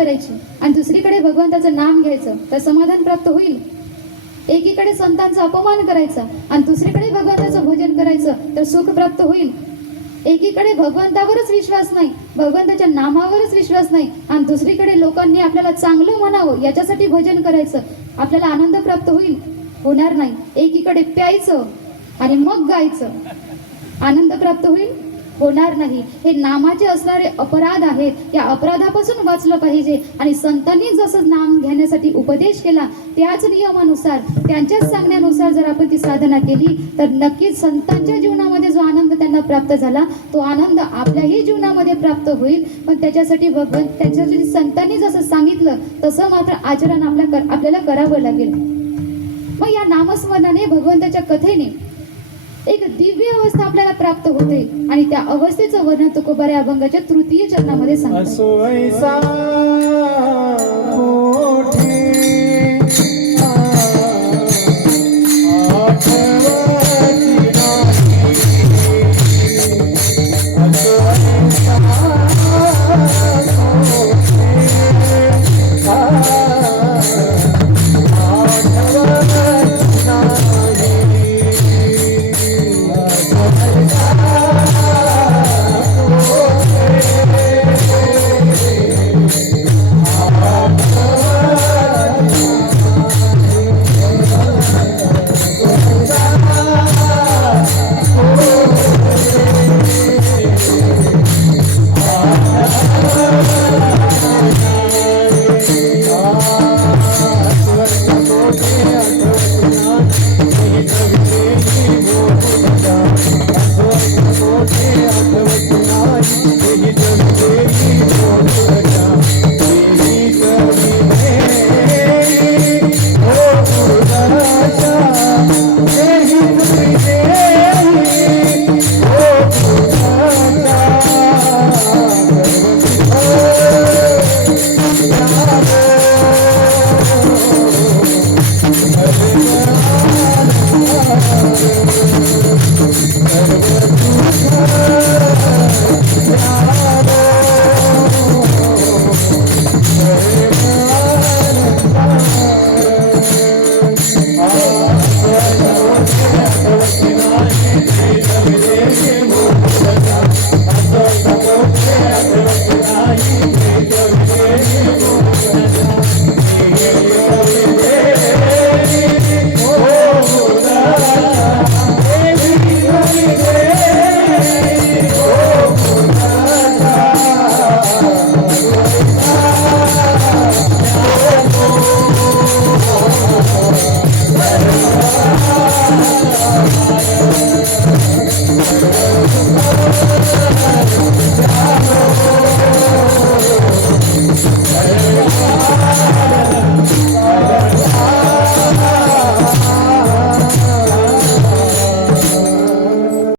करायची आणि दुसरीकडे भगवंताचं नाम घ्यायचं तर समाधान प्राप्त होईल. एकीकडे संतांचा अपमान करायचा आणि दुसरीकडे भगवंताचं भजन करायचं तर सुख प्राप्त होईल. एकीकडे भगवंतावरच विश्वास नाही, भगवंताच्या नामावरच विश्वास नाही आणि दुसरीकडे लोकांनी आपल्याला चांगलं म्हणावं याच्यासाठी भजन करायचं, आपल्याला आनंद प्राप्त होईल? होणार नाही. एकीकडे प्यायचं आणि मग गायचं, आनंद प्राप्त होईल? होणार नाही. हे नामाचे असणारे अपराध आहेत, या अपराधापासून वाचलं पाहिजे. आणि संतांनी जसं नाम घेण्यासाठी उपदेश केला त्याच नियमानुसार, त्यांच्याच सांगण्यानुसार जर आपण ती साधना केली तर नक्कीच संतांच्या जीवनामध्ये जो आनंद त्यांना प्राप्त झाला तो आनंद आपल्याही जीवनामध्ये प्राप्त होईल. पण त्याच्यासाठी त्याच्यासाठी संतांनी जसं सांगितलं तसं मात्र आचरण आपल्याला करावं लागेल. मग या नामस्मरणाने, भगवंताच्या कथेने एक दिव्य अवस्था आपल्याला प्राप्त होते आणि त्या अवस्थेचं वर्णन तुकोबा या अभंगाच्या तृतीय चरणामध्ये सांगतो.